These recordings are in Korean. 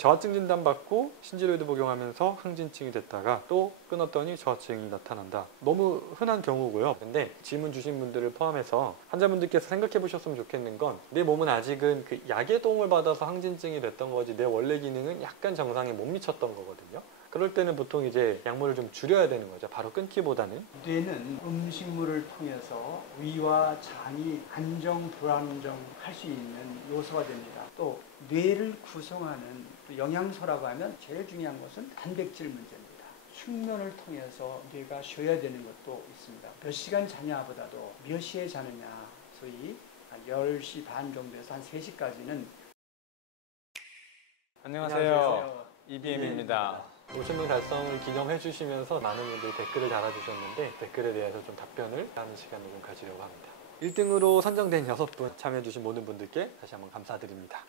저하증 진단 받고 신지로이드 복용하면서 항진증이 됐다가 또 끊었더니 저하증이 나타난다. 너무 흔한 경우고요. 근데 질문 주신 분들을 포함해서 환자분들께서 생각해 보셨으면 좋겠는 건 내 몸은 아직은 그 약의 도움을 받아서 항진증이 됐던 거지 내 원래 기능은 약간 정상에 못 미쳤던 거거든요. 그럴 때는 보통 이제 약물을 좀 줄여야 되는 거죠. 바로 끊기보다는. 뇌는 음식물을 통해서 위와 장이 안정, 불안정할 수 있는 요소가 됩니다. 또 뇌를 구성하는 영양소라고 하면 제일 중요한 것은 단백질 문제입니다. 숙면을 통해서 뇌가 쉬어야 되는 것도 있습니다. 몇 시간 자냐보다도 몇 시에 자느냐, 소위 10시 반 정도에서 한 3시까지는. 안녕하세요. EBM입니다. 5,000명 달성을 기념해 주시면서 많은 분들이 댓글을 달아주셨는데 댓글에 대해서 좀 답변을 하는 시간을 좀 가지려고 합니다. 1등으로 선정된 6분 참여해 주신 모든 분들께 다시 한번 감사드립니다.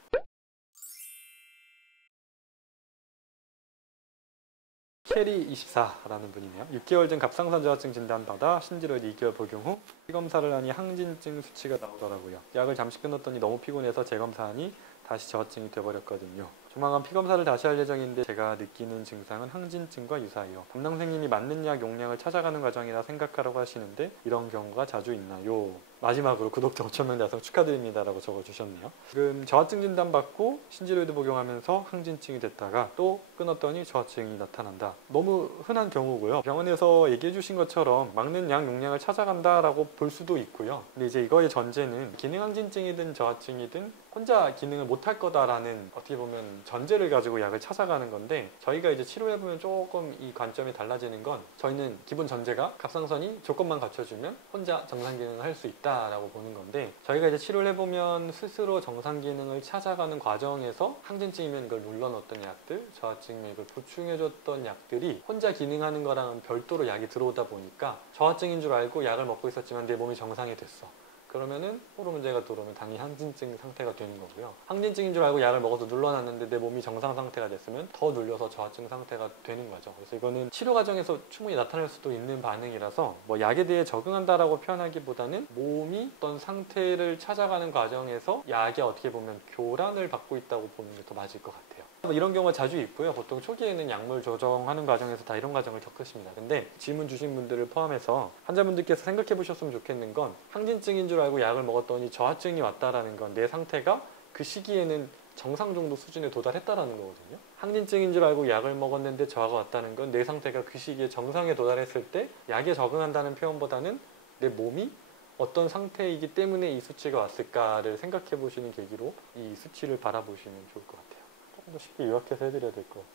캐리24라는 분이네요. 6개월 전 갑상선 저하증 진단받아 신지로이드 2개월 복용 후 피검사를 하니 항진증 수치가 나오더라고요. 약을 잠시 끊었더니 너무 피곤해서 재검사하니 다시 저하증이 돼버렸거든요. 조만간 피검사를 다시 할 예정인데 제가 느끼는 증상은 항진증과 유사해요. 담당선생님이 맞는 약 용량을 찾아가는 과정이라 생각하라고 하시는데 이런 경우가 자주 있나요? 마지막으로 구독자 5,000명 달성 축하드립니다 라고 적어주셨네요. 지금 저하증 진단받고 신지로이드 복용하면서 항진증이 됐다가 또 끊었더니 저하증이 나타난다. 너무 흔한 경우고요. 병원에서 얘기해 주신 것처럼 맞는 약 용량을 찾아간다 라고 볼 수도 있고요. 근데 이제 이거의 전제는 기능항진증이든 저하증이든 혼자 기능을 못할 거다라는 어떻게 보면 전제를 가지고 약을 찾아가는 건데, 저희가 이제 치료해보면 조금 이 관점이 달라지는 건 저희는 기본 전제가 갑상선이 조건만 갖춰주면 혼자 정상 기능을 할 수 있다라고 보는 건데, 저희가 이제 치료를 해보면 스스로 정상 기능을 찾아가는 과정에서 항진증이면 이걸 눌러넣었던 약들, 저하증이면 이걸 보충해줬던 약들이 혼자 기능하는 거랑은 별도로 약이 들어오다 보니까 저하증인 줄 알고 약을 먹고 있었지만 내 몸이 정상이 됐어. 그러면은 호르몬 문제가 들어오면 당연히 항진증 상태가 되는 거고요. 항진증인 줄 알고 약을 먹어서 눌러놨는데 내 몸이 정상 상태가 됐으면 더 눌려서 저하증 상태가 되는 거죠. 그래서 이거는 치료 과정에서 충분히 나타날 수도 있는 반응이라서 뭐 약에 대해 적응한다라고 표현하기보다는 몸이 어떤 상태를 찾아가는 과정에서 약이 어떻게 보면 교란을 받고 있다고 보는 게 더 맞을 것 같아요. 뭐 이런 경우가 자주 있고요. 보통 초기에는 약물 조정하는 과정에서 다 이런 과정을 겪으십니다. 근데 질문 주신 분들을 포함해서 환자분들께서 생각해 보셨으면 좋겠는 건 항진증인 줄 알고 약을 먹었더니 저하증이 왔다라는 건 내 상태가 그 시기에는 정상 정도 수준에 도달했다라는 거거든요. 항진증인 줄 알고 약을 먹었는데 저하가 왔다는 건 내 상태가 그 시기에 정상에 도달했을 때 약에 적응한다는 표현보다는 내 몸이 어떤 상태이기 때문에 이 수치가 왔을까를 생각해 보시는 계기로 이 수치를 바라보시면 좋을 것 같아요. 조금 더 쉽게 요약해서 해드려야 될 것 같아요.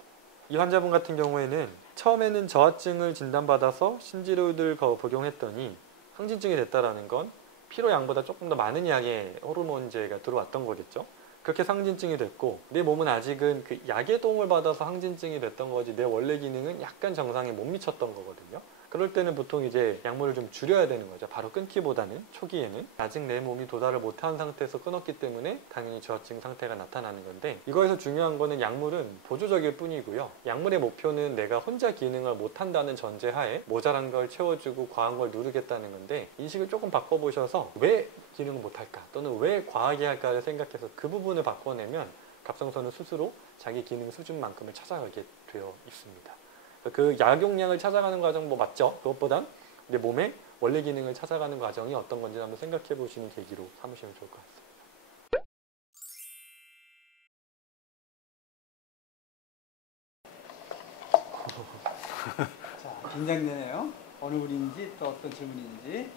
이 환자분 같은 경우에는 처음에는 저하증을 진단받아서 신지로이드를 복용했더니 항진증이 됐다라는 건 필요 양보다 조금 더 많은 양의 호르몬제가 들어왔던 거겠죠. 그렇게 항진증이 됐고 내 몸은 아직은 그 약의 도움을 받아서 항진증이 됐던 거지 내 원래 기능은 약간 정상에 못 미쳤던 거거든요. 그럴 때는 보통 이제 약물을 좀 줄여야 되는 거죠. 바로 끊기보다는 초기에는 아직 내 몸이 도달을 못한 상태에서 끊었기 때문에 당연히 저하증 상태가 나타나는 건데, 이거에서 중요한 거는 약물은 보조적일 뿐이고요. 약물의 목표는 내가 혼자 기능을 못한다는 전제하에 모자란 걸 채워주고 과한 걸 누르겠다는 건데, 인식을 조금 바꿔보셔서 왜 기능을 못할까 또는 왜 과하게 할까를 생각해서 그 부분을 바꿔내면 갑상선은 스스로 자기 기능 수준만큼을 찾아가게 되어 있습니다. 그 약용량을 찾아가는 과정 뭐 맞죠? 그것보단 내 몸의 원래 기능을 찾아가는 과정이 어떤 건지 한번 생각해 보시는 계기로 삼으시면 좋을 것 자, 긴장되네요. 어느 분인지 또 어떤 질문인지.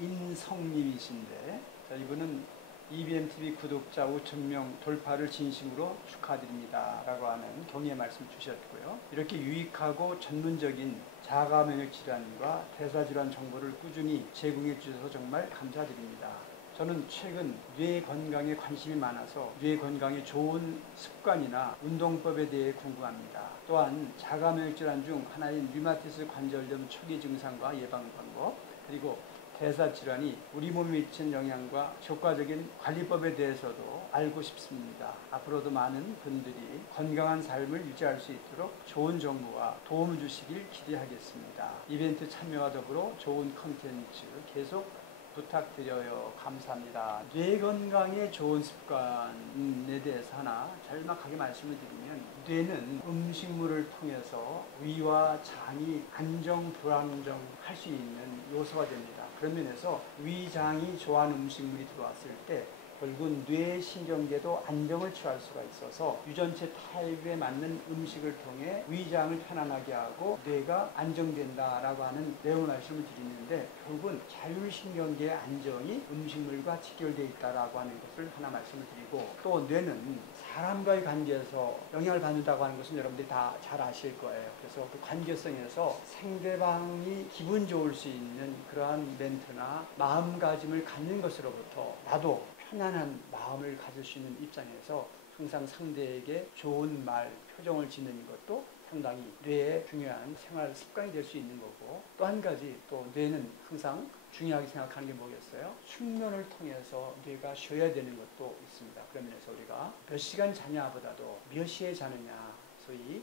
이인성님이신데, 자, 이분은 EBMTV 구독자 5,000명 돌파를 진심으로 축하드립니다 라고 하는 격려의 말씀 주셨고요. 이렇게 유익하고 전문적인 자가면역 질환과 대사질환 정보를 꾸준히 제공해 주셔서 정말 감사드립니다. 저는 최근 뇌 건강에 관심이 많아서 뇌 건강에 좋은 습관이나 운동법에 대해 궁금합니다. 또한 자가면역 질환 중 하나인 류마티스 관절염 초기 증상과 예방 방법, 그리고 대사질환이 우리 몸에 미치는 영향과 효과적인 관리법에 대해서도 알고 싶습니다. 앞으로도 많은 분들이 건강한 삶을 유지할 수 있도록 좋은 정보와 도움을 주시길 기대하겠습니다. 이벤트 참여와 더불어 좋은 컨텐츠 계속 부탁드려요. 감사합니다. 뇌 건강에 좋은 습관에 대해서 하나 짤막하게 말씀을 드리면, 뇌는 음식물을 통해서 위와 장이 안정, 불안정할 수 있는 요소가 됩니다. 그런 면에서 위장이 좋아하는 음식물이 들어왔을 때 결국은 뇌신경계도 안정을 취할 수가 있어서 유전체 타입에 맞는 음식을 통해 위장을 편안하게 하고 뇌가 안정된다라고 하는 내용 말씀을 드리는데, 결국은 자율신경계의 안정이 음식물과 직결되어 있다라고 하는 것을 하나 말씀을 드리고, 또 뇌는 사람과의 관계에서 영향을 받는다고 하는 것은 여러분들이 다 잘 아실 거예요. 그래서 그 관계성에서 상대방이 기분 좋을 수 있는 그러한 멘트나 마음가짐을 갖는 것으로부터 나도 편안한 마음을 가질 수 있는 입장에서 항상 상대에게 좋은 말, 표정을 짓는 것도 상당히 뇌의 중요한 생활 습관이 될 수 있는 거고, 또 한 가지, 또 뇌는 항상 중요하게 생각하는 게 뭐겠어요? 숙면을 통해서 뇌가 쉬어야 되는 것도 있습니다. 그런 면에서 우리가 몇 시간 자냐보다도 몇 시에 자느냐, 소위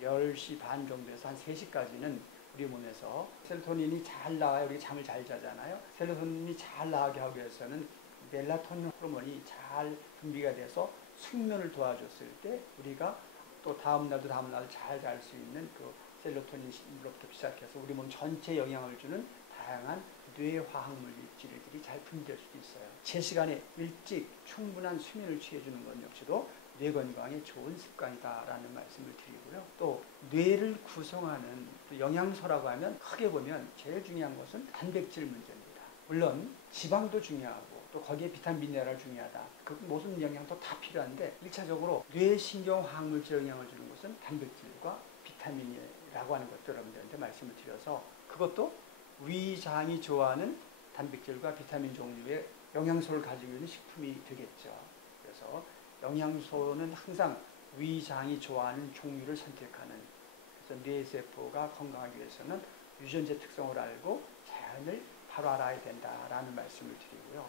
10시 반 정도에서 한 3시까지는 우리 몸에서 셀로토닌이 잘 나와야 우리 잠을 잘 자잖아요. 셀로토닌이 잘 나오게 하기 위해서는 멜라토닌 호르몬이 잘 분비가 돼서 숙면을 도와줬을 때 우리가 또 다음날도 잘 잘 수 있는 그 셀로토닌으로부터 시작해서 우리 몸 전체에 영향을 주는 다양한 뇌화학물질들이 잘 분비될 수도 있어요. 제 시간에 일찍 충분한 수면을 취해주는 것 역시도 뇌 건강에 좋은 습관이다라는 말씀을 드리고요. 또 뇌를 구성하는 영양소라고 하면 크게 보면 제일 중요한 것은 단백질 문제입니다. 물론 지방도 중요하고 또 거기에 비타민 미네랄 중요하다. 그 모든 영양도 다 필요한데 1차적으로 뇌신경화학물질 영향을 주는 것은 단백질과 비타민이라고 하는 것도 여러분들한테 말씀을 드려서, 그것도 위장이 좋아하는 단백질과 비타민 종류의 영양소를 가지고 있는 식품이 되겠죠. 그래서 영양소는 항상 위장이 좋아하는 종류를 선택하는, 그래서 뇌세포가 건강하기 위해서는 유전자 특성을 알고 자연을 바로 알아야 된다라는 말씀을 드리고요.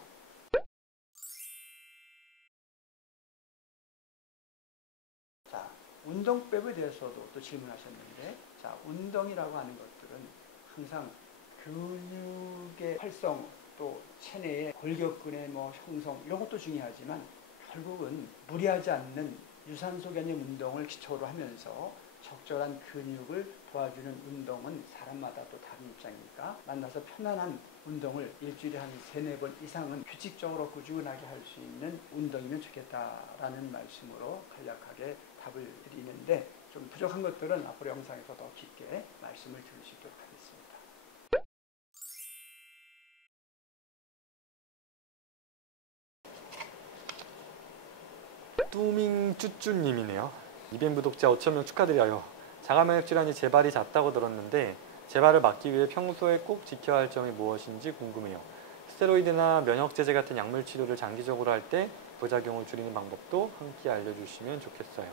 자, 운동법에 대해서도 또 질문하셨는데, 자, 운동이라고 하는 것들은 항상 근육의 활성, 또 체내의 골격근의 형성, 이런 것도 중요하지만 결국은 무리하지 않는 유산소 개념 운동을 기초로 하면서 적절한 근육을 도와주는 운동은 사람마다 또 다른 입장이니까 만나서 편안한 운동을 일주일에 한 3-4번 이상은 규칙적으로 꾸준하게 할 수 있는 운동이면 좋겠다라는 말씀으로 간략하게 답을 드리는데, 좀 부족한 것들은 앞으로 영상에서 더 깊게 말씀을 드릴 수 있도록 하겠습니다. 뚜밍쭈쭈님이네요. EBM 구독자 5,000명 축하드려요. 자가면역 질환이 재발이 잦다고 들었는데 재발을 막기 위해 평소에 꼭 지켜야 할 점이 무엇인지 궁금해요. 스테로이드나 면역제제 같은 약물 치료를 장기적으로 할 때 부작용을 줄이는 방법도 함께 알려주시면 좋겠어요.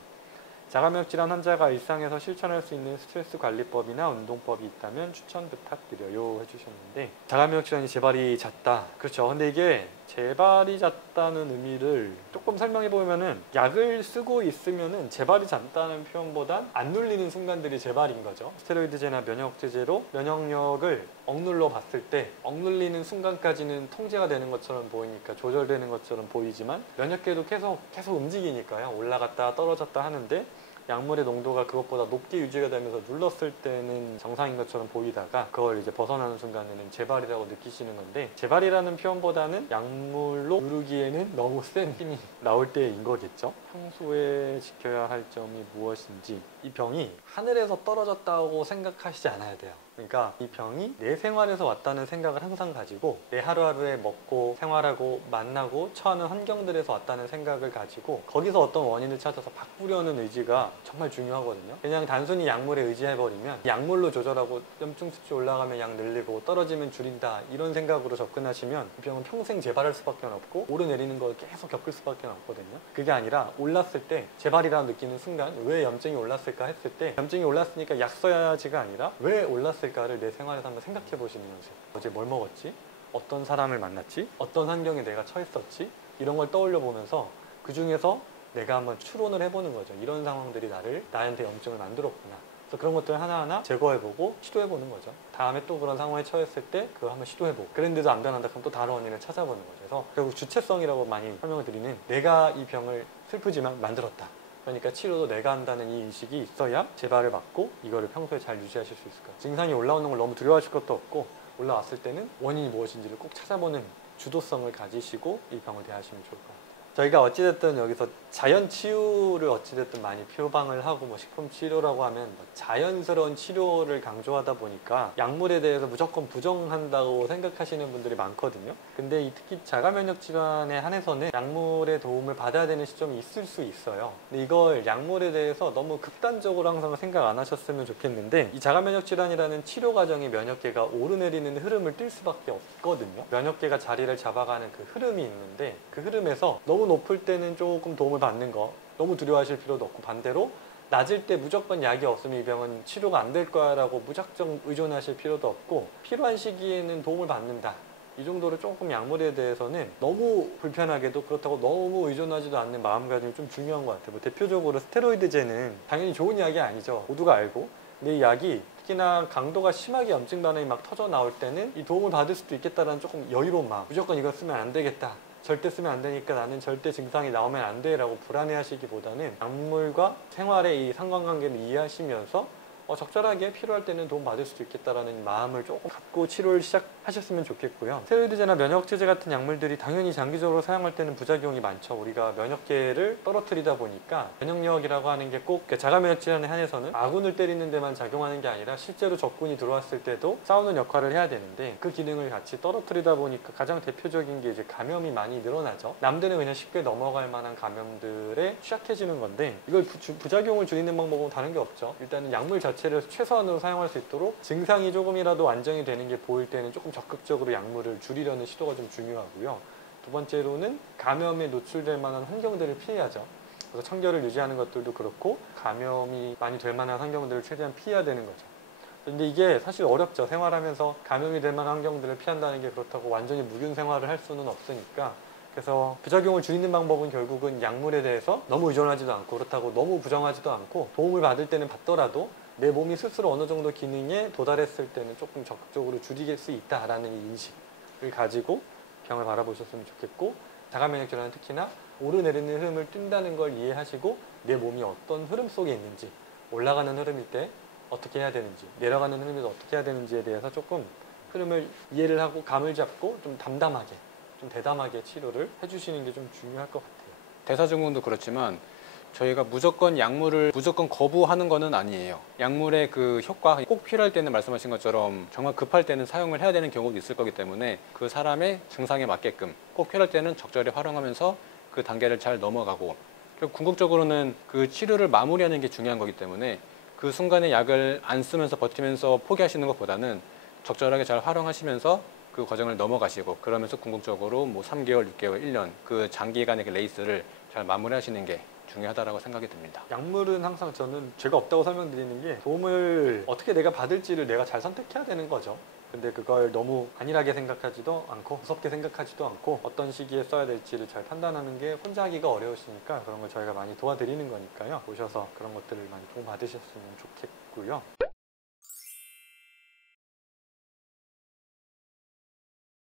자가면역 질환 환자가 일상에서 실천할 수 있는 스트레스 관리법이나 운동법이 있다면 추천 부탁드려요 해주셨는데, 자가면역 질환이 재발이 잦다. 그렇죠. 근데 이게 재발이 잦다는 의미를 조금 설명해 보면은, 약을 쓰고 있으면은 재발이 잦다는 표현보단 안 눌리는 순간들이 재발인 거죠. 스테로이드제나 면역제제로 면역력을 억눌러 봤을 때 억눌리는 순간까지는 통제가 되는 것처럼 보이니까 조절되는 것처럼 보이지만 면역계도 계속 움직이니까요. 올라갔다 떨어졌다 하는데 약물의 농도가 그것보다 높게 유지가 되면서 눌렀을 때는 정상인 것처럼 보이다가 그걸 이제 벗어나는 순간에는 재발이라고 느끼시는 건데, 재발이라는 표현보다는 약물로 누르기에는 너무 센 힘이 나올 때인 거겠죠. 평소에 지켜야 할 점이 무엇인지, 이 병이 하늘에서 떨어졌다고 생각하시지 않아야 돼요. 그러니까 이 병이 내 생활에서 왔다는 생각을 항상 가지고, 내 하루하루에 먹고 생활하고 만나고 처하는 환경들에서 왔다는 생각을 가지고 거기서 어떤 원인을 찾아서 바꾸려는 의지가 정말 중요하거든요. 그냥 단순히 약물에 의지해버리면 약물로 조절하고 염증 수치 올라가면 약 늘리고 떨어지면 줄인다 이런 생각으로 접근하시면 이 병은 평생 재발할 수밖에 없고 오르내리는 걸 계속 겪을 수밖에 없거든요. 그게 아니라 올랐을 때 재발이라고 느끼는 순간 왜 염증이 올랐을까 했을 때, 염증이 올랐으니까 약 써야지가 아니라 왜 올랐을까를 내 생활에서 한번 생각해 보시는 거죠. 어제 뭘 먹었지? 어떤 사람을 만났지? 어떤 환경에 내가 처했었지? 이런 걸 떠올려 보면서 그 중에서 내가 한번 추론을 해보는 거죠. 이런 상황들이 나한테 염증을 만들었구나. 그래서 그런 것들 하나하나 제거해보고 시도해보는 거죠. 다음에 또 그런 상황에 처했을 때 그거 한번 시도해보고 그랬는데도 안 변한다 그럼 또 다른 원인을 찾아보는 거죠. 그래서 결국 주체성이라고 많이 설명을 드리는 내가 이 병을 슬프지만 만들었다. 그러니까 치료도 내가 한다는 이 인식이 있어야 재발을 막고 이거를 평소에 잘 유지하실 수 있을 거예요. 증상이 올라오는 걸 너무 두려워하실 것도 없고 올라왔을 때는 원인이 무엇인지를 꼭 찾아보는 주도성을 가지시고 이 병을 대하시면 좋을 것 같아요. 저희가 어찌됐든 여기서 자연 치유를 어찌됐든 많이 표방을 하고 뭐 식품 치료라고 하면 뭐 자연스러운 치료를 강조하다 보니까 약물에 대해서 무조건 부정한다고 생각하시는 분들이 많거든요. 근데 이 특히 자가면역 질환에 한해서는 약물의 도움을 받아야 되는 시점이 있을 수 있어요. 근데 이걸 약물에 대해서 너무 극단적으로 항상 생각 안 하셨으면 좋겠는데 이 자가면역 질환이라는 치료 과정이 면역계가 오르내리는 흐름을 띌 수밖에 없거든요. 면역계가 자리를 잡아가는 그 흐름이 있는데 그 흐름에서 너무 높을 때는 조금 도움을 받는 거 너무 두려워하실 필요도 없고 반대로 낮을 때 무조건 약이 없으면 이 병은 치료가 안 될 거야 라고 무작정 의존하실 필요도 없고 필요한 시기에는 도움을 받는다. 이 정도로 조금 약물에 대해서는 너무 불편하게도 그렇다고 너무 의존하지도 않는 마음가짐이 좀 중요한 것 같아요. 뭐 대표적으로 스테로이드제는 당연히 좋은 약이 아니죠. 모두가 알고. 근데 이 약이 특히나 강도가 심하게 염증 반응이 막 터져 나올 때는 이 도움을 받을 수도 있겠다라는 조금 여유로운 마음. 무조건 이거 쓰면 안 되겠다. 절대 쓰면 안 되니까 나는 절대 증상이 나오면 안 돼 라고 불안해하시기보다는 약물과 생활의 이 상관관계를 이해하시면서 적절하게 필요할 때는 도움 받을 수도 있겠다라는 마음을 조금 갖고 치료를 시작하셨으면 좋겠고요. 스테로이드제나 면역체제 같은 약물들이 당연히 장기적으로 사용할 때는 부작용이 많죠. 우리가 면역계를 떨어뜨리다 보니까 면역력이라고 하는 게 꼭 자가면역 질환에 한해서는 아군을 때리는 데만 작용하는 게 아니라 실제로 적군이 들어왔을 때도 싸우는 역할을 해야 되는데 그 기능을 같이 떨어뜨리다 보니까 가장 대표적인 게 이제 감염이 많이 늘어나죠. 남들은 그냥 쉽게 넘어갈 만한 감염들에 취약해지는 건데 이걸 부작용을 줄이는 방법은 다른 게 없죠. 일단은 약물 자체를 최소한으로 사용할 수 있도록 증상이 조금이라도 안정이 되는 게 보일 때는 조금 적극적으로 약물을 줄이려는 시도가 좀 중요하고요. 두 번째로는 감염에 노출될 만한 환경들을 피해야죠. 그래서 청결을 유지하는 것들도 그렇고 감염이 많이 될 만한 환경들을 최대한 피해야 되는 거죠. 근데 이게 사실 어렵죠. 생활하면서 감염이 될 만한 환경들을 피한다는 게 그렇다고 완전히 무균 생활을 할 수는 없으니까 그래서 부작용을 줄이는 방법은 결국은 약물에 대해서 너무 의존하지도 않고 그렇다고 너무 부정하지도 않고 도움을 받을 때는 받더라도 내 몸이 스스로 어느 정도 기능에 도달했을 때는 조금 적극적으로 줄일 수 있다라는 인식을 가지고 병을 바라보셨으면 좋겠고 자가면역 질환은 특히나 오르내리는 흐름을 뛴다는 걸 이해하시고 내 몸이 어떤 흐름 속에 있는지 올라가는 흐름일 때 어떻게 해야 되는지 내려가는 흐름에서 어떻게 해야 되는지에 대해서 조금 흐름을 이해를 하고 감을 잡고 좀 담담하게 좀 대담하게 치료를 해주시는 게 좀 중요할 것 같아요. 대사증후군도 그렇지만 저희가 무조건 약물을 무조건 거부하는 거는 아니에요. 약물의 그 효과 꼭 필요할 때는 말씀하신 것처럼 정말 급할 때는 사용을 해야 되는 경우도 있을 거기 때문에 그 사람의 증상에 맞게끔 꼭 필요할 때는 적절히 활용하면서 그 단계를 잘 넘어가고 궁극적으로는 그 치료를 마무리하는 게 중요한 거기 때문에 그 순간에 약을 안 쓰면서 버티면서 포기하시는 것보다는 적절하게 잘 활용하시면서 그 과정을 넘어가시고 그러면서 궁극적으로 뭐 3개월, 6개월, 1년 그 장기간의 그 레이스를 잘 마무리하시는 게 중요하다고 생각이 듭니다. 약물은 항상 저는 죄가 없다고 설명드리는 게 도움을 어떻게 내가 받을지를 내가 잘 선택해야 되는 거죠. 근데 그걸 너무 안일하게 생각하지도 않고 무섭게 생각하지도 않고 어떤 시기에 써야 될지를 잘 판단하는 게 혼자 하기가 어려우시니까 그런 걸 저희가 많이 도와드리는 거니까요. 오셔서 그런 것들을 많이 도움 받으셨으면 좋겠고요.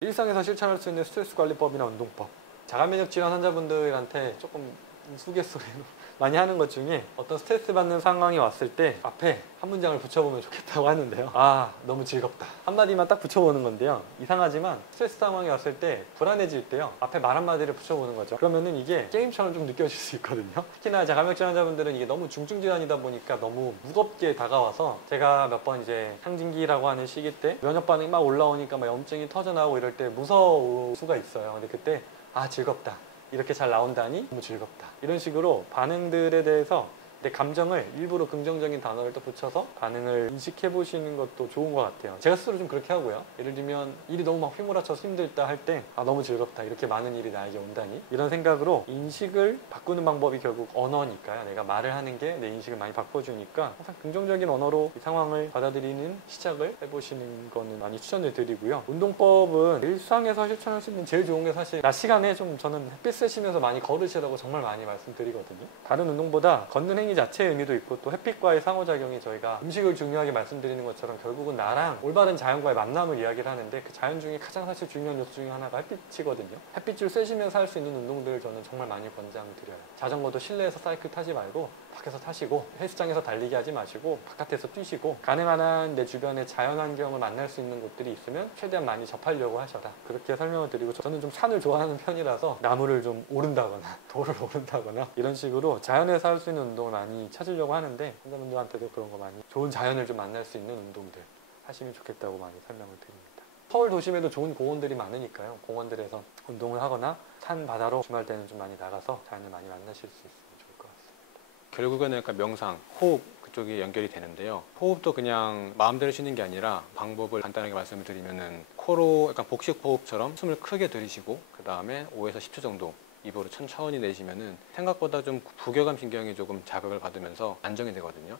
일상에서 실천할 수 있는 스트레스 관리법이나 운동법. 자가면역 질환 환자분들한테 조금 우스갯소리로 많이 하는 것 중에 어떤 스트레스 받는 상황이 왔을 때 앞에 한 문장을 붙여보면 좋겠다고 하는데요. 아, 너무 즐겁다. 한마디만 딱 붙여보는 건데요. 이상하지만 스트레스 상황이 왔을 때 불안해질 때요. 앞에 말 한마디를 붙여보는 거죠. 그러면은 이게 게임처럼 좀 느껴질 수 있거든요. 특히나 자가면역 질환 환자분들은 이게 너무 중증 질환이다 보니까 너무 무겁게 다가와서 제가 몇 번 이제 항진기라고 하는 시기 때 면역 반응이 막 올라오니까 막 염증이 터져나오고 이럴 때 무서울 수가 있어요. 근데 그때 아, 즐겁다. 이렇게 잘 나온다니 너무 즐겁다. 이런 식으로 반응들에 대해서 내 감정을 일부러 긍정적인 단어를 또 붙여서 반응을 인식해 보시는 것도 좋은 것 같아요. 제가 스스로 좀 그렇게 하고요. 예를 들면 일이 너무 막 휘몰아쳐서 힘들다 할 때 아, 너무 즐겁다. 이렇게 많은 일이 나에게 온다니 이런 생각으로 인식을 바꾸는 방법이 결국 언어니까요. 내가 말을 하는 게 내 인식을 많이 바꿔주니까 항상 긍정적인 언어로 이 상황을 받아들이는 시작을 해보시는 거는 많이 추천을 드리고요. 운동법은 일상에서 실천할 수 있는 제일 좋은 게 사실 낮 시간에 좀 저는 햇빛 쐬시면서 많이 걸으시라고 정말 많이 말씀드리거든요. 다른 운동보다 걷는 행위 행위 자체의 의미도 있고 또 햇빛과의 상호작용이 저희가 음식을 중요하게 말씀드리는 것처럼 결국은 나랑 올바른 자연과의 만남을 이야기를 하는데 그 자연 중에 가장 사실 중요한 요소 중에 하나가 햇빛이거든요. 햇빛을 쐬시면서 할 수 있는 운동들을 저는 정말 많이 권장드려요. 자전거도 실내에서 사이클 타지 말고 밖에서 타시고 헬스장에서 달리기 하지 마시고 바깥에서 뛰시고 가능한 한 내 주변에 자연환경을 만날 수 있는 곳들이 있으면 최대한 많이 접하려고 하셔라. 그렇게 설명을 드리고 저는 좀 산을 좋아하는 편이라서 나무를 좀 오른다거나 돌을 오른다거나 이런 식으로 자연에서 할 수 있는 운동을 많이 찾으려고 하는데 환자분들한테도 그런 거 많이 좋은 자연을 좀 만날 수 있는 운동들 하시면 좋겠다고 많이 설명을 드립니다. 서울 도심에도 좋은 공원들이 많으니까요. 공원들에서 운동을 하거나 산 바다로 주말 때는 좀 많이 나가서 자연을 많이 만나실 수 있으면 좋을 것 같습니다. 결국에는 약간 명상, 호흡 그쪽이 연결이 되는데요. 호흡도 그냥 마음대로 쉬는 게 아니라 방법을 간단하게 말씀을 드리면은 코로 약간 복식 호흡처럼 숨을 크게 들이쉬고 그 다음에 5에서 10초 정도 입으로 천천히 내쉬면은 생각보다 좀 부교감 신경이 조금 자극을 받으면서 안정이 되거든요.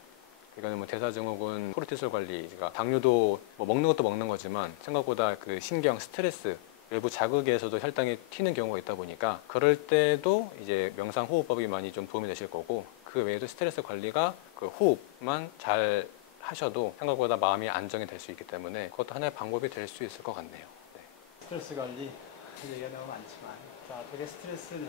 이거는 뭐 대사증후군, 코르티솔 관리, 그러니까 당뇨도 뭐 먹는 것도 먹는 거지만 생각보다 그 신경, 스트레스, 외부 자극에서도 혈당이 튀는 경우가 있다 보니까 그럴 때도 이제 명상 호흡법이 많이 좀 도움이 되실 거고 그 외에도 스트레스 관리가 그 호흡만 잘 하셔도 생각보다 마음이 안정이 될 수 있기 때문에 그것도 하나의 방법이 될 수 있을 것 같네요. 네. 스트레스 관리 할 얘기가 너무 많지만 자, 되게 스트레스는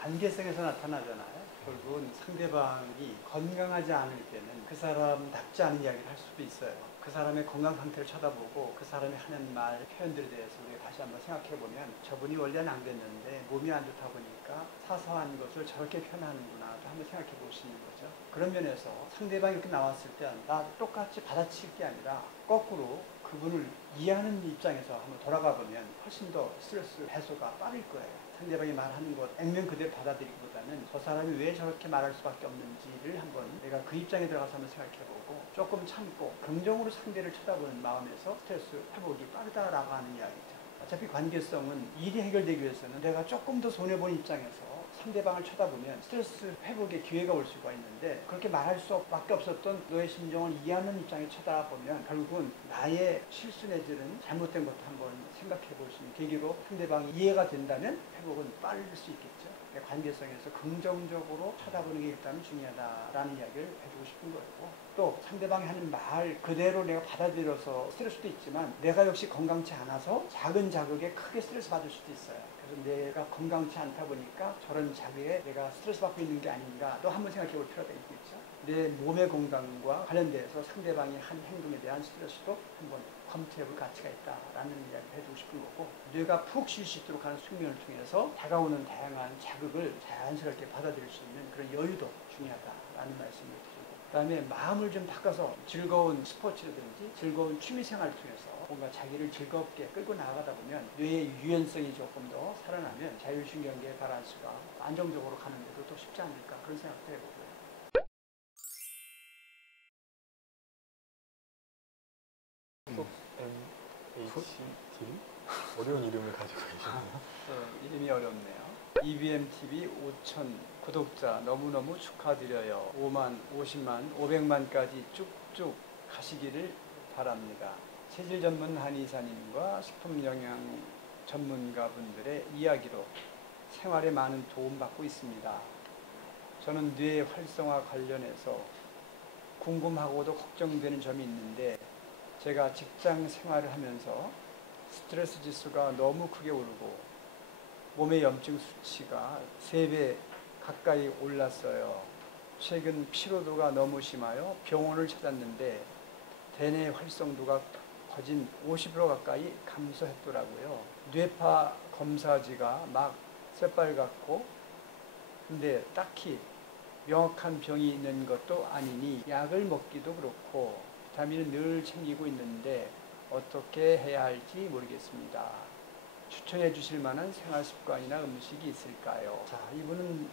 관계성에서 나타나잖아요. 결국은 상대방이 건강하지 않을 때는 그 사람답지 않은 이야기를 할 수도 있어요. 그 사람의 건강 상태를 쳐다보고 그 사람이 하는 말, 표현들에 대해서 우리가 다시 한번 생각해 보면 저분이 원래는 안 됐는데 몸이 안 좋다 보니까 사소한 것을 저렇게 표현하는구나 또 한번 생각해 볼 수 있는 거죠. 그런 면에서 상대방이 이렇게 나왔을 때 나 똑같이 받아칠 게 아니라 거꾸로 그분을 이해하는 입장에서 한번 돌아가 보면 훨씬 더 스트레스 해소가 빠를 거예요. 상대방이 말하는 것 액면 그대로 받아들이기보다는 저 사람이 왜 저렇게 말할 수밖에 없는지를 한번 내가 그 입장에 들어가서 한번 생각해보고 조금 참고 긍정으로 상대를 쳐다보는 마음에서 스트레스 회복이 빠르다라고 하는 이야기죠. 어차피 관계성은 일이 해결되기 위해서는 내가 조금 더 손해보는 입장에서 상대방을 쳐다보면 스트레스 회복의 기회가 올 수가 있는데 그렇게 말할 수밖에 없었던 너의 심정을 이해하는 입장에 쳐다보면 결국은 나의 실수 내지는 잘못된 것도 한번 생각해 볼 수 있는 계기로 상대방이 이해가 된다면 회복은 빠를 수 있겠죠. 관계성에서 긍정적으로 쳐다보는 게 일단은 중요하다라는 이야기를 해주고 싶은 거고 또 상대방이 하는 말 그대로 내가 받아들여서 스트레스도 있지만 내가 역시 건강치 않아서 작은 자극에 크게 스트레스 받을 수도 있어요. 그래서 내가 건강치 않다 보니까 저런 자극에 내가 스트레스 받고 있는 게 아닌가 또 한번 생각해 볼 필요가 있겠죠. 내 몸의 건강과 관련돼서 상대방이 한 행동에 대한 스트레스도 한번 검토해 볼 가치가 있다라는 이야기를 해주고 싶은 거고 뇌가 푹 쉴 수 있도록 하는 숙면을 통해서 다가오는 다양한 자극을 자연스럽게 받아들일 수 있는 그런 여유도 중요하다라는 말씀을 드리고 그다음에 마음을 좀 바꿔서 즐거운 스포츠라든지 즐거운 취미생활을 통해서 뭔가 자기를 즐겁게 끌고 나가다 보면 뇌의 유연성이 조금 더 살아나면 자율신경계의 바란스가 안정적으로 가는데도 더 쉽지 않을까 그런 생각도 해보고요. MHD? 어려운 이름을 가지고 계시네요. 이름이 어렵네요. EBMTV 5,000 구독자 너무너무 축하드려요. 5만, 50만, 500만까지 쭉쭉 가시기를 바랍니다. 체질 전문 한의사님과 식품 영양 전문가분들의 이야기로 생활에 많은 도움받고 있습니다. 저는 뇌 활성화 관련해서 궁금하고도 걱정되는 점이 있는데 제가 직장 생활을 하면서 스트레스 지수가 너무 크게 오르고 몸의 염증 수치가 3배 가까이 올랐어요. 최근 피로도가 너무 심하여 병원을 찾았는데 대뇌 활성도가 거진 50% 가까이 감소했더라고요. 뇌파 검사지가 막 새빨갛고 근데 딱히 명확한 병이 있는 것도 아니니 약을 먹기도 그렇고 비타민은 늘 챙기고 있는데 어떻게 해야 할지 모르겠습니다. 추천해 주실 만한 생활 습관이나 음식이 있을까요? 자, 이분은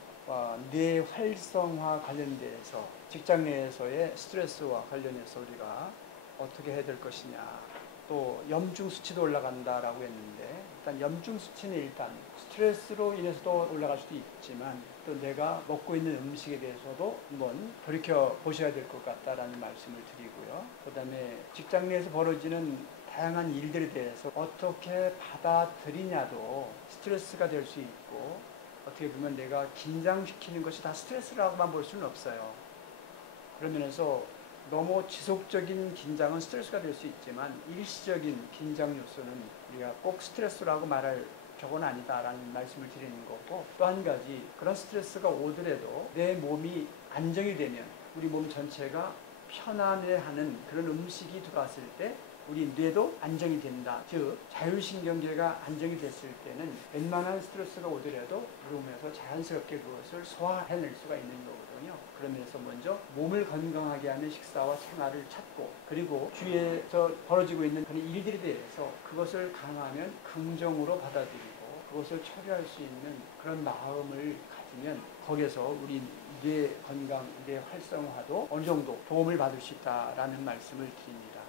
뇌 활성화 관련돼서 직장 내에서의 스트레스와 관련해서 우리가 어떻게 해야 될 것이냐 또 염증 수치도 올라간다라고 했는데 일단 염증 수치는 일단 스트레스로 인해서도 올라갈 수도 있지만 또 내가 먹고 있는 음식에 대해서도 한번 돌이켜 보셔야 될 것 같다라는 말씀을 드리고요. 그 다음에 직장 내에서 벌어지는 다양한 일들에 대해서 어떻게 받아들이냐도 스트레스가 될 수 있고 어떻게 보면 내가 긴장시키는 것이 다 스트레스라고만 볼 수는 없어요. 그런 면에서 너무 지속적인 긴장은 스트레스가 될 수 있지만 일시적인 긴장 요소는 우리가 꼭 스트레스라고 말할 저건 아니다라는 말씀을 드리는 거고, 또 한 가지 그런 스트레스가 오더라도 내 몸이 안정이 되면 우리 몸 전체가 편안해하는 그런 음식이 들어왔을 때 우리 뇌도 안정이 된다. 즉 자율신경계가 안정이 됐을 때는 웬만한 스트레스가 오더라도 우리 몸에서 자연스럽게 그것을 소화해낼 수가 있는 거거든요. 그러면서 먼저 몸을 건강하게 하는 식사와 생활을 찾고, 그리고 주위에서 벌어지고 있는 그런 일들에 대해서 그것을 강하면 긍정으로 받아들이고 그것을 처리할 수 있는 그런 마음을 가지면 거기에서 우리 뇌 건강, 뇌 활성화도 어느 정도 도움을 받을 수 있다라는 말씀을 드립니다.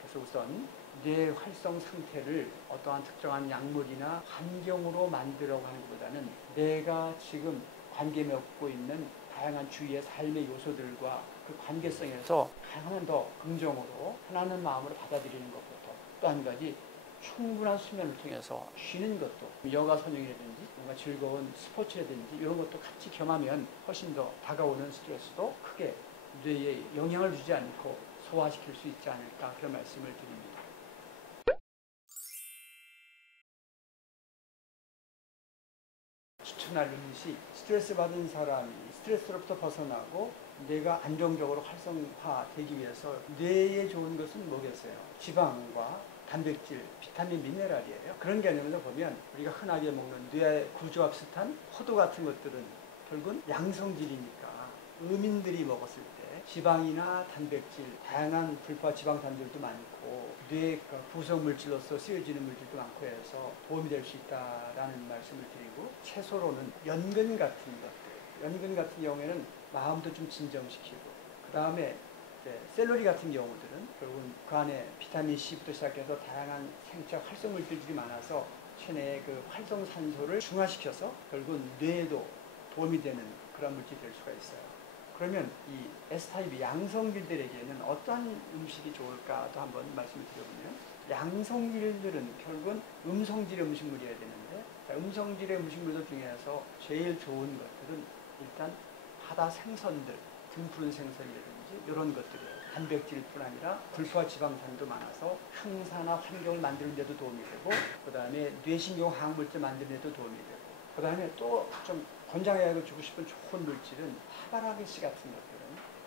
그래서 우선 뇌 활성 상태를 어떠한 특정한 약물이나 환경으로 만들려고 하는 것보다는 내가 지금 관계 맺고 있는 다양한 주위의 삶의 요소들과 그 관계성에서 가능한 더 긍정으로 편안한 마음으로 받아들이는 것부터, 또 한 가지 충분한 수면을 통해서 쉬는 것도, 여가 선용이라든지 뭔가 즐거운 스포츠라든지 이런 것도 같이 겸하면 훨씬 더 다가오는 스트레스도 크게 뇌에 영향을 주지 않고 소화시킬 수 있지 않을까, 그런 말씀을 드립니다. 추천할 음식, 스트레스 받은 사람이 스트레스로부터 벗어나고 뇌가 안정적으로 활성화되기 위해서 뇌에 좋은 것은 뭐겠어요? 지방과 단백질, 비타민, 미네랄이에요. 그런 개념에서 보면 우리가 흔하게 먹는 뇌 구조와 비슷한 포도 같은 것들은 결국은 양성질이니까 어민들이 먹었을 때 지방이나 단백질, 다양한 불포화 지방산들도 많고 뇌 구성 물질로서 쓰여지는 물질도 많고 해서 도움이 될 수 있다라는 말씀을 드리고, 채소로는 연근 같은 것들, 연근 같은 경우에는 마음도 좀 진정시키고, 그 다음에 샐러리 같은 경우들은 결국은 그 안에 비타민 C부터 시작해서 다양한 생적 활성 물질들이 많아서 체내의 그 활성산소를 중화시켜서 결국은 뇌에도 도움이 되는 그런 물질이 될 수가 있어요. 그러면 이 S타입 양성질들에게는 어떤 음식이 좋을까도 한번 말씀을 드려보면, 양성질들은 결국은 음성질의 음식물이어야 되는데, 음성질의 음식물들 중에서 제일 좋은 것들은 일단 바다 생선들, 등푸른 생선이라든지 이런 것들이에요. 단백질뿐 아니라 불포화 지방산도 많아서 항산화 환경을 만드는 데도 도움이 되고, 그 다음에 뇌신경 항물질 만드는 데도 도움이 되고, 그 다음에 또 좀 권장약을 주고 싶은 좋은 물질은 하바라기씨 같은 것들은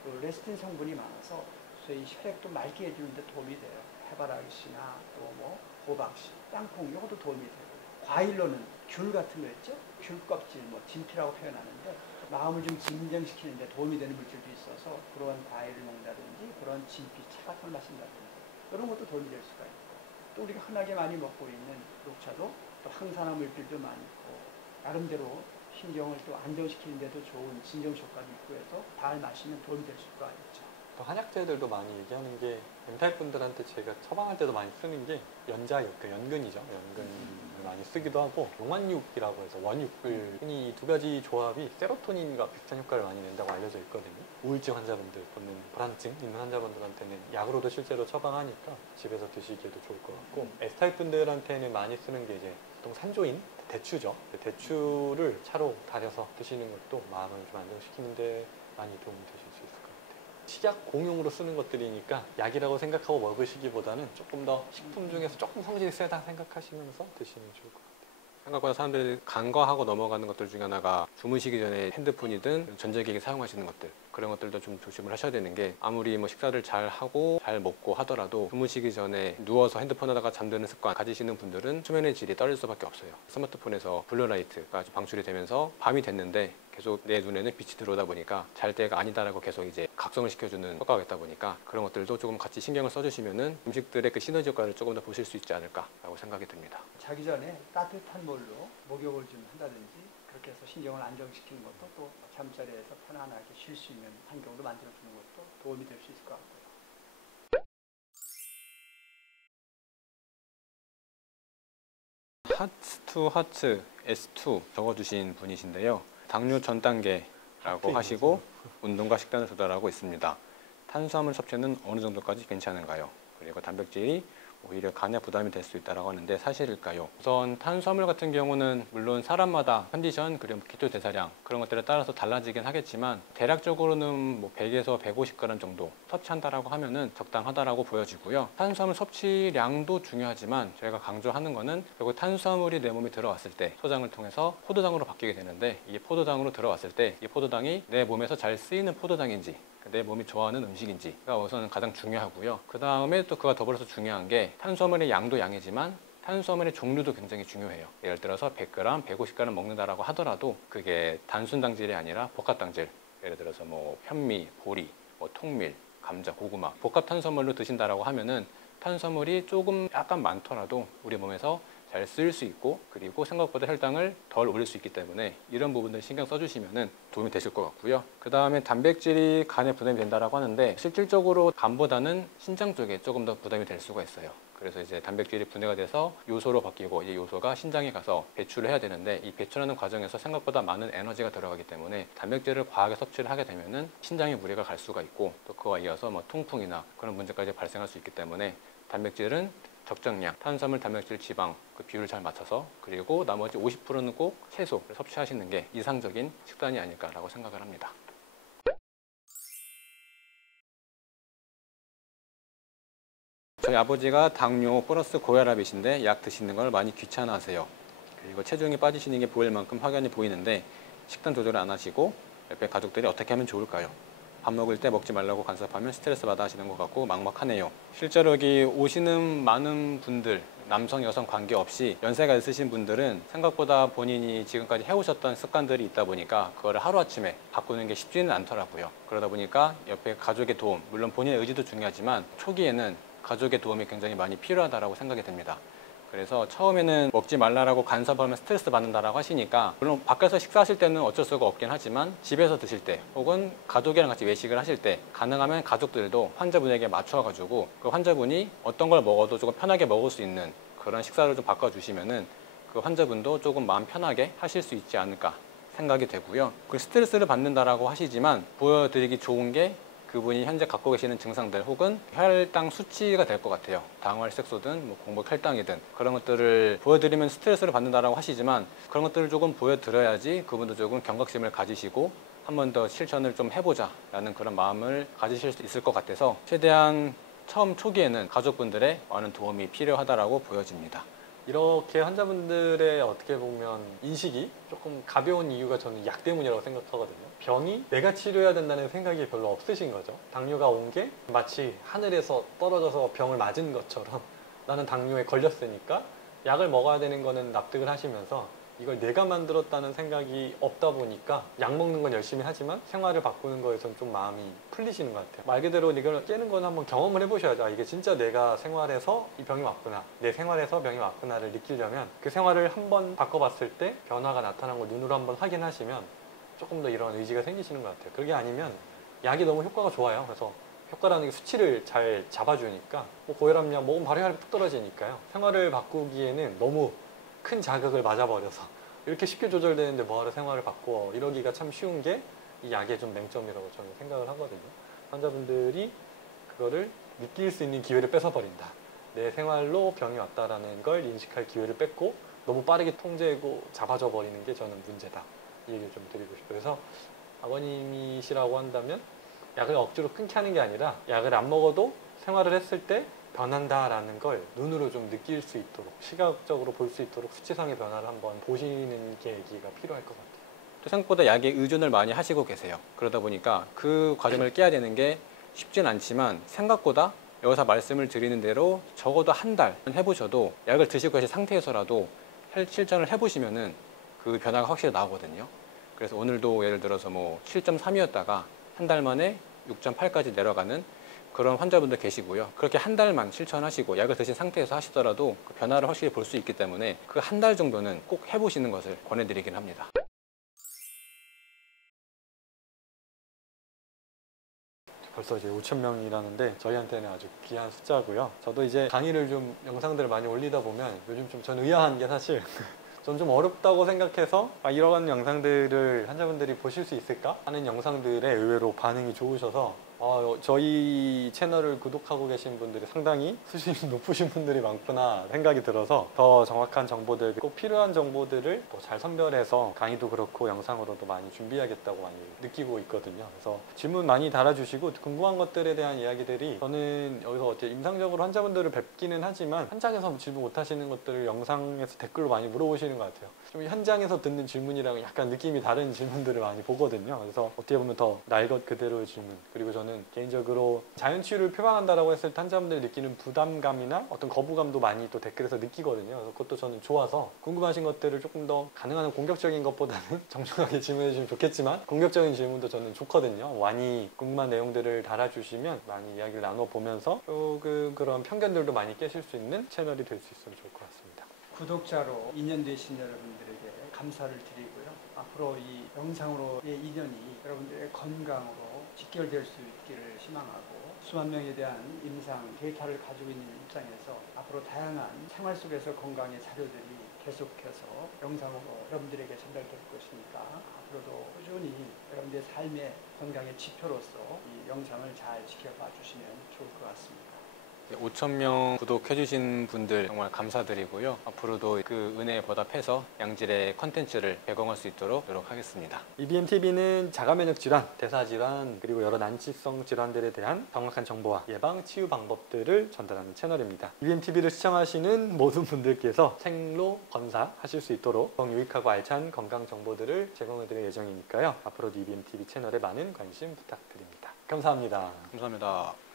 그 레스틴 성분이 많아서 저희 혈액도 맑게 해주는 데 도움이 돼요. 해바라기씨나 또 뭐 호박씨, 땅콩 이것도 도움이 되고, 과일로는 귤 같은 거 있죠? 귤 껍질, 뭐 진피라고 표현하는데 마음을 좀 진정시키는 데 도움이 되는 물질도 있어서 그런 과일을 먹는다든지 그런 진피 차 같은 걸 마신다든지 이런 것도 도움이 될 수가 있고, 또 우리가 흔하게 많이 먹고 있는 녹차도 또 항산화 물질도 많고 나름대로 신경을 또 안정시키는 데도 좋은 진정 효과도 있고 해서 잘 마시면 도움이 될 수가 있죠. 또 한약재들도 많이 얘기하는 게, M타입 분들한테 제가 처방할 때도 많이 쓰는 게 연자육, 그 연근이죠. 연근을 많이 쓰기도 하고, 용환육이라고 해서 원육을, 흔히 이 두 가지 조합이 세로토닌과 비슷한 효과를 많이 낸다고 알려져 있거든요. 우울증 환자분들 또는 불안증 있는 환자분들한테는 약으로도 실제로 처방하니까 집에서 드시기에도 좋을 것 같고, S타입 분들한테는 많이 쓰는 게 이제 보통 산조인, 대추죠. 대추를 차로 달여서 드시는 것도 마음을 좀 안정시키는데 많이 도움이 되실 수 있을 것 같아요. 식약 공용으로 쓰는 것들이니까 약이라고 생각하고 먹으시기보다는 조금 더 식품 중에서 조금 성질이 세다 생각하시면서 드시면 좋을 것 같아요. 생각보다 사람들이 간과하고 넘어가는 것들 중에 하나가 주무시기 전에 핸드폰이든 전자기기 사용하시는 것들, 그런 것들도 좀 조심을 하셔야 되는 게, 아무리 뭐 식사를 잘 하고 잘 먹고 하더라도 주무시기 전에 누워서 핸드폰 하다가 잠드는 습관 가지시는 분들은 수면의 질이 떨어질 수밖에 없어요. 스마트폰에서 블루라이트가 방출이 되면서 밤이 됐는데 계속 내 눈에는 빛이 들어오다 보니까 잘 때가 아니다라고 계속 이제 각성을 시켜주는 효과가 있다 보니까, 그런 것들도 조금 같이 신경을 써주시면은 음식들의 그 시너지 효과를 조금 더 보실 수 있지 않을까라고 생각이 듭니다. 자기 전에 따뜻한 물로 목욕을 좀 한다든지 그렇게 해서 신경을 안정시키는 것도, 또 잠자리에서 편안하게 쉴 수 있는 환경도 만들어주는 것도 도움이 될 수 있을 것 같고요. 하츠2 하츠 S2 적어주신 분이신데요. 당뇨 전 단계라고 하시고 운동과 식단을 조절하고 있습니다. 탄수화물 섭취는 어느 정도까지 괜찮은가요? 그리고 단백질이 오히려 간에 부담이 될 수 있다고 하는데 사실일까요? 우선 탄수화물 같은 경우는 물론 사람마다 컨디션 그리고 기초 대사량 그런 것들에 따라서 달라지긴 하겠지만 대략적으로는 뭐 100에서 150g 정도 섭취한다라고 하면은 적당하다라고 보여지고요. 탄수화물 섭취량도 중요하지만 저희가 강조하는 거는 결국 탄수화물이 내 몸에 들어왔을 때 소장을 통해서 포도당으로 바뀌게 되는데 이게 포도당으로 들어왔을 때 이 포도당이 내 몸에서 잘 쓰이는 포도당인지 내 몸이 좋아하는 음식인지가 우선 가장 중요하고요. 그 다음에 또 그와 더불어서 중요한 게 탄수화물의 양도 양이지만 탄수화물의 종류도 굉장히 중요해요. 예를 들어서 100g, 150g 먹는다라고 하더라도 그게 단순 당질이 아니라 복합 당질. 예를 들어서 뭐 현미, 보리, 뭐 통밀, 감자, 고구마 복합 탄수화물로 드신다라고 하면은 탄수화물이 조금 약간 많더라도 우리 몸에서 잘 쓰일 수 있고 그리고 생각보다 혈당을 덜 올릴 수 있기 때문에 이런 부분들 신경 써주시면 도움이 되실 것 같고요. 그 다음에 단백질이 간에 부담이 된다라고 하는데 실질적으로 간보다는 신장 쪽에 조금 더 부담이 될 수가 있어요. 그래서 이제 단백질이 분해가 돼서 요소로 바뀌고 이 요소가 신장에 가서 배출을 해야 되는데 이 배출하는 과정에서 생각보다 많은 에너지가 들어가기 때문에 단백질을 과하게 섭취를 하게 되면은 신장에 무리가 갈 수가 있고 또 그와 이어서 뭐 통풍이나 그런 문제까지 발생할 수 있기 때문에 단백질은 적정량, 탄수화물, 단백질, 지방 그 비율을 잘 맞춰서 그리고 나머지 50%는 꼭 채소를 섭취하시는 게 이상적인 식단이 아닐까라고 생각을 합니다. 저희 아버지가 당뇨 플러스 고혈압이신데 약 드시는 걸 많이 귀찮아하세요. 그리고 체중이 빠지시는 게 보일 만큼 확연히 보이는데 식단 조절을 안 하시고 옆에 가족들이 어떻게 하면 좋을까요? 밥 먹을 때 먹지 말라고 간섭하면 스트레스 받아 하시는 것 같고 막막하네요. 실제로 여기 오시는 많은 분들 남성 여성 관계없이 연세가 있으신 분들은 생각보다 본인이 지금까지 해오셨던 습관들이 있다 보니까 그거를 하루아침에 바꾸는 게 쉽지는 않더라고요. 그러다 보니까 옆에 가족의 도움, 물론 본인의 의지도 중요하지만 초기에는 가족의 도움이 굉장히 많이 필요하다고 생각이 됩니다. 그래서 처음에는 먹지 말라라고 간섭하면 스트레스 받는다라고 하시니까 물론 밖에서 식사하실 때는 어쩔 수가 없긴 하지만 집에서 드실 때 혹은 가족이랑 같이 외식을 하실 때 가능하면 가족들도 환자분에게 맞춰가지고 그 환자분이 어떤 걸 먹어도 조금 편하게 먹을 수 있는 그런 식사를 좀 바꿔주시면은 그 환자분도 조금 마음 편하게 하실 수 있지 않을까 생각이 되고요. 그 스트레스를 받는다라고 하시지만 보여드리기 좋은 게 그분이 현재 갖고 계시는 증상들 혹은 혈당 수치가 될 것 같아요. 당화혈색소든 뭐 공복 혈당이든 그런 것들을 보여드리면 스트레스를 받는다라고 하시지만 그런 것들을 조금 보여드려야지 그분도 조금 경각심을 가지시고 한 번 더 실천을 좀 해보자 라는 그런 마음을 가지실 수 있을 것 같아서 최대한 처음 초기에는 가족분들의 많은 도움이 필요하다라고 보여집니다. 이렇게 환자분들의 어떻게 보면 인식이 조금 가벼운 이유가 저는 약 때문이라고 생각하거든요. 병이 내가 치료해야 된다는 생각이 별로 없으신 거죠. 당뇨가 온 게 마치 하늘에서 떨어져서 병을 맞은 것처럼 나는 당뇨에 걸렸으니까 약을 먹어야 되는 거는 납득을 하시면서 이걸 내가 만들었다는 생각이 없다 보니까 약 먹는 건 열심히 하지만 생활을 바꾸는 거에선 좀 마음이 풀리시는 것 같아요. 말 그대로 이걸 깨는 건 한번 경험을 해보셔야죠. 아, 이게 진짜 내가 생활에서 이 병이 왔구나, 내 생활에서 병이 왔구나를 느끼려면 그 생활을 한번 바꿔봤을 때 변화가 나타난 걸 눈으로 한번 확인하시면 조금 더 이런 의지가 생기시는 것 같아요. 그게 아니면 약이 너무 효과가 좋아요. 그래서 효과라는 게 수치를 잘 잡아주니까 뭐 고혈압약 먹으면 바로 혈압이 뚝 떨어지니까요. 생활을 바꾸기에는 너무 큰 자극을 맞아버려서 이렇게 쉽게 조절되는데 뭐하러 생활을 바꿔 이러기가 참 쉬운 게 이 약의 좀 맹점이라고 저는 생각을 하거든요. 환자분들이 그거를 느낄 수 있는 기회를 뺏어버린다. 내 생활로 병이 왔다라는 걸 인식할 기회를 뺏고 너무 빠르게 통제하고 잡아줘 버리는 게 저는 문제다. 이 얘기를 좀 드리고 싶어요. 그래서 아버님이시라고 한다면 약을 억지로 끊게 하는 게 아니라 약을 안 먹어도 생활을 했을 때 변한다라는 걸 눈으로 좀 느낄 수 있도록 시각적으로 볼 수 있도록 수치상의 변화를 한번 보시는 계기가 필요할 것 같아요. 또 생각보다 약에 의존을 많이 하시고 계세요. 그러다 보니까 그 과정을 깨야 되는 게 쉽진 않지만 생각보다 여기서 말씀을 드리는 대로 적어도 한 달 해보셔도 약을 드시고 계신 상태에서라도 실천을 해보시면은 그 변화가 확실히 나오거든요. 그래서 오늘도 예를 들어서 뭐 7.3이었다가 한 달 만에 6.8까지 내려가는 그런 환자분들 계시고요. 그렇게 한 달만 실천하시고 약을 드신 상태에서 하시더라도 그 변화를 확실히 볼 수 있기 때문에 그 한 달 정도는 꼭 해보시는 것을 권해드리긴 합니다. 벌써 이제 5,000명이라는데 저희한테는 아주 귀한 숫자고요. 저도 이제 강의를 좀 영상들을 많이 올리다 보면 요즘 좀 전 의아한 게 사실 전 좀 어렵다고 생각해서 이런 영상들을 환자분들이 보실 수 있을까 하는 영상들에 의외로 반응이 좋으셔서 저희 채널을 구독하고 계신 분들이 상당히 수준이 높으신 분들이 많구나 생각이 들어서 더 정확한 정보들, 꼭 필요한 정보들을 더 잘 선별해서 강의도 그렇고 영상으로도 많이 준비하겠다고 많이 느끼고 있거든요. 그래서 질문 많이 달아주시고 궁금한 것들에 대한 이야기들이 저는 여기서 어떻게 임상적으로 환자분들을 뵙기는 하지만 현장에서 질문 못 하시는 것들을 영상에서 댓글로 많이 물어보시는 것 같아요. 좀 현장에서 듣는 질문이랑 약간 느낌이 다른 질문들을 많이 보거든요. 그래서 어떻게 보면 더 날 것 그대로의 질문, 그리고 저는 개인적으로 자연치유를 표방한다라고 했을 때 환자분들이 느끼는 부담감이나 어떤 거부감도 많이 또 댓글에서 느끼거든요. 그래서 그것도 저는 좋아서 궁금하신 것들을 조금 더 가능한 한 공격적인 것보다는 정중하게 질문해 주시면 좋겠지만 공격적인 질문도 저는 좋거든요. 많이 궁금한 내용들을 달아주시면 많이 이야기를 나눠보면서 조금 그런 편견들도 많이 깨실 수 있는 채널이 될 수 있으면 좋을 것 같습니다. 구독자로 인연되신 여러분들에게 감사를 드리고요. 앞으로 이 영상으로의 인연이 여러분들의 건강으로 직결될 수 있기를 희망하고 수만 명에 대한 임상 데이터를 가지고 있는 입장에서 앞으로 다양한 생활 속에서 건강의 사료들이 계속해서 영상으로 여러분들에게 전달될 것이니까 앞으로도 꾸준히 여러분들의 삶의 건강의 지표로서 이 영상을 잘 지켜봐 주시면 좋을 것 같습니다. 5,000명 구독해주신 분들 정말 감사드리고요. 앞으로도 그 은혜에 보답해서 양질의 컨텐츠를 제공할 수 있도록 노력하겠습니다. EBMTV는 자가면역 질환, 대사질환, 그리고 여러 난치성 질환들에 대한 정확한 정보와 예방, 치유 방법들을 전달하는 채널입니다. EBMTV를 시청하시는 모든 분들께서 생로 검사하실 수 있도록 유익하고 알찬 건강 정보들을 제공해드릴 예정이니까요. 앞으로도 EBMTV 채널에 많은 관심 부탁드립니다. 감사합니다. 감사합니다.